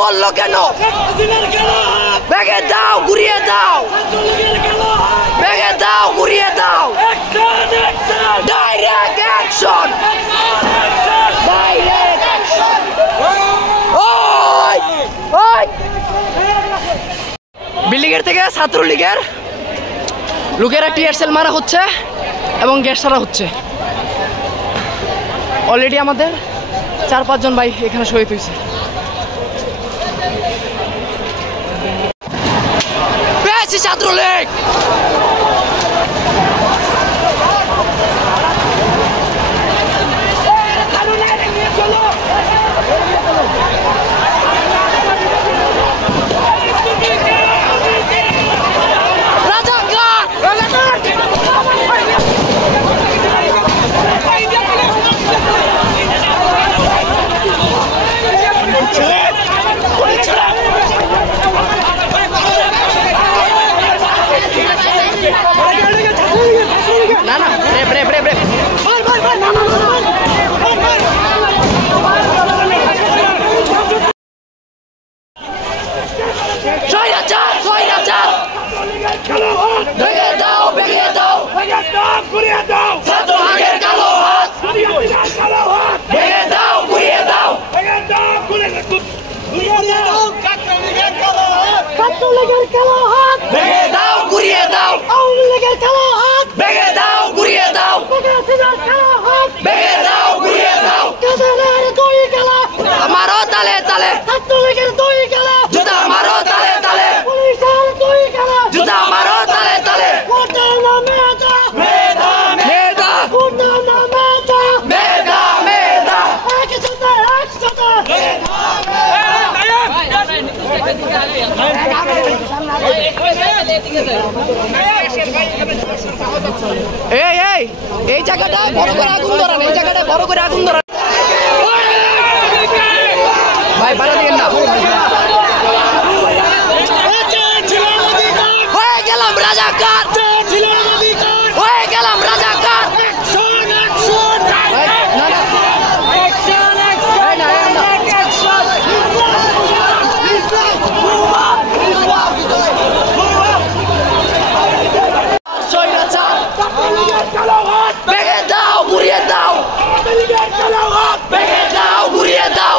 বললো কেন? ভেঙে দাও, ঘুরিয়ে দাও, ভেঙে দাও, ঘুরিয়ে দাও। Direct action, direct action. ওই ওই বিল্ডিং এর থেকে ছাত্রলীগের লোকেরা টিয়ার সেল মারা হচ্ছে এবং গ্যাস ছাড়া হচ্ছে। অলরেডি আমাদের 4-5 জন ভাই এখানে শহীদ হয়েছে। পেয়েছি ছাত্রলীগ। না না ব্রেক ব্রেক ব্রেক ব্রেক স্বৈরাচার স্বৈরাচার ভেঙে দাও ভেঙে দাও ভেঙে দাও ঘুরিয়ে দাও ছাত্রলীগের কালো হাত ভেঙে দাও ঘুরিয়ে দাও ভেঙে দাও ঘুরিয়ে দাও ছাত্রলীগের কালো হাত ছাত্রলীগের কালো হাত ভেঙে দাও ঘুরিয়ে দাও আওয়ামী লীগের কালো হাত ভেঙে দাও ঘুরিয়ে দাও ভেঙে দাও ঘুরিয়ে দাও কাদের দুই গলা আমারও তালে তালে ছাত্রলীগের দুই গলা জুতা আমারও তালে তালে পুলিশের দুই গলা জুতা আমারও তালে তালে কোটা না মেধা মেধা মেধা কোটা না মেধা মেধা মেধা একসাথে একসাথে এই এই এই জায়গাটা বড় করে আগুন ধরান, এই জায়গাটা বড় করে আগুন ধরান ভাই, বাড়া দিয়েন না। হয়ে গেলাম রাজাকার, হয়ে গেলাম রাজাকার। ভেঙে দাও ঘুরিয়ে দাও, ভেঙে দাও ঘুরিয়ে দাও,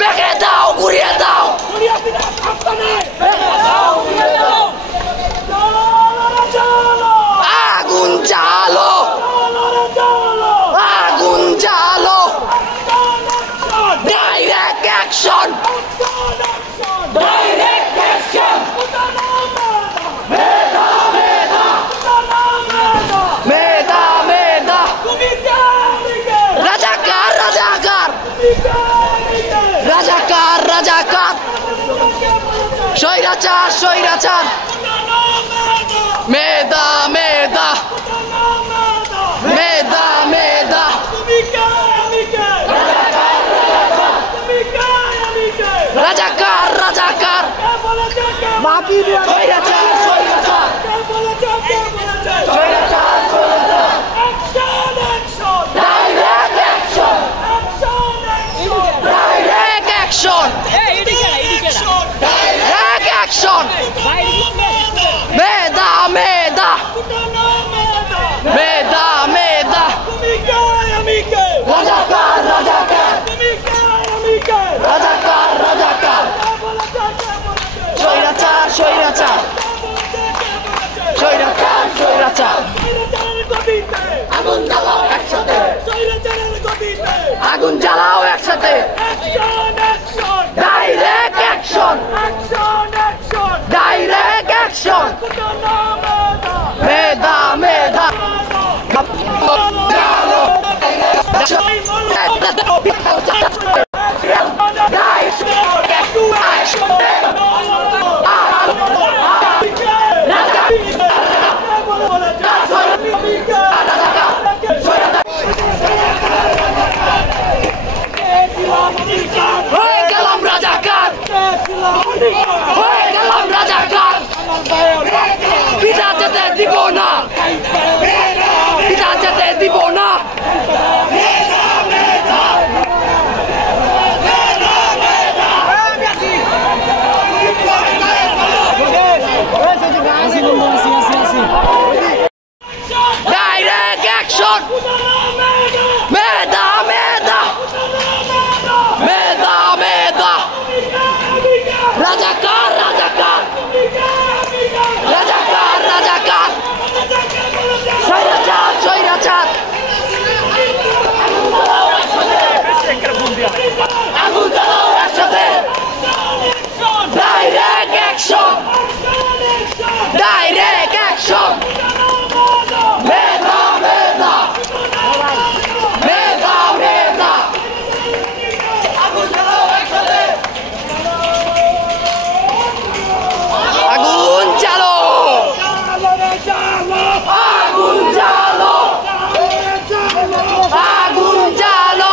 ভেঙে দাও ঘুরিয়ে দাও। আগুন জ্বালো, আগুন জ্বালো, ডাইরেক্ট অ্যাকশন, ডাইরেক্ট অ্যাকশন। মেধা মেধা মেধা মেধা রাজাকার রাজাকার রাজাকার রাজাকার স্বৈরাচার স্বৈরাচার মেধা মেধা মেধা মেধা রাজাকার রাজাকার বাকি স্বৈরাচার স্বৈরাচার স্বৈরাচার স্বৈরাচার direct action, direct action, direct action. মেধা মেধা মেধা মেধা রাজাকার রাজাকার রাজাকার রাজাকার স্বৈরাচার স্বৈরাচার স্বৈরাচার স্বৈরাচার। আগুন জ্বালাও একসাথে, আগুন জ্বালাও একসাথে, ডাইরেক্ট অ্যাকশন, ডাইরেক্ট অ্যাকশন। মেধা মেধা হয়ে গেলাম রাজাকার, হয়ে গেলাম রাজাকার। পিতা যেতে দিব না, পিতা যেতে দিব না। আন্দোলন মেধা মেধা মেধা মেধা রাজাকার রাজাকার রাজাকার রাজাকার স্বৈরাচার স্বৈরাচার আগুন জ্বালাও একসাথে ডাইরেক্ট অ্যাকশন ডাইরেক্ট অ্যাকশন মেধা মেধা মেধা মেধা আগুন জ্বালাও একসাথে আগুন জ্বালো আগুন জ্বালো আগুন জ্বালো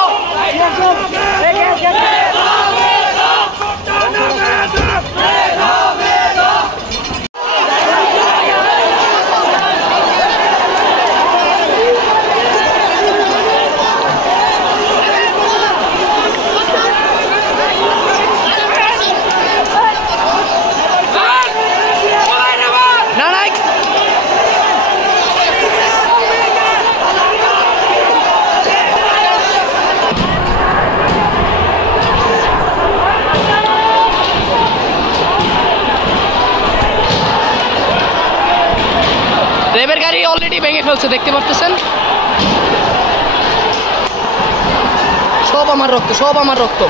রেবের গাড়ি অলরেডি ভেঙে ফেলছে দেখতে পাচ্ছেন সব আমার রক্ত সব আমার রক্ত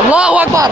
আল্লাহু আকবার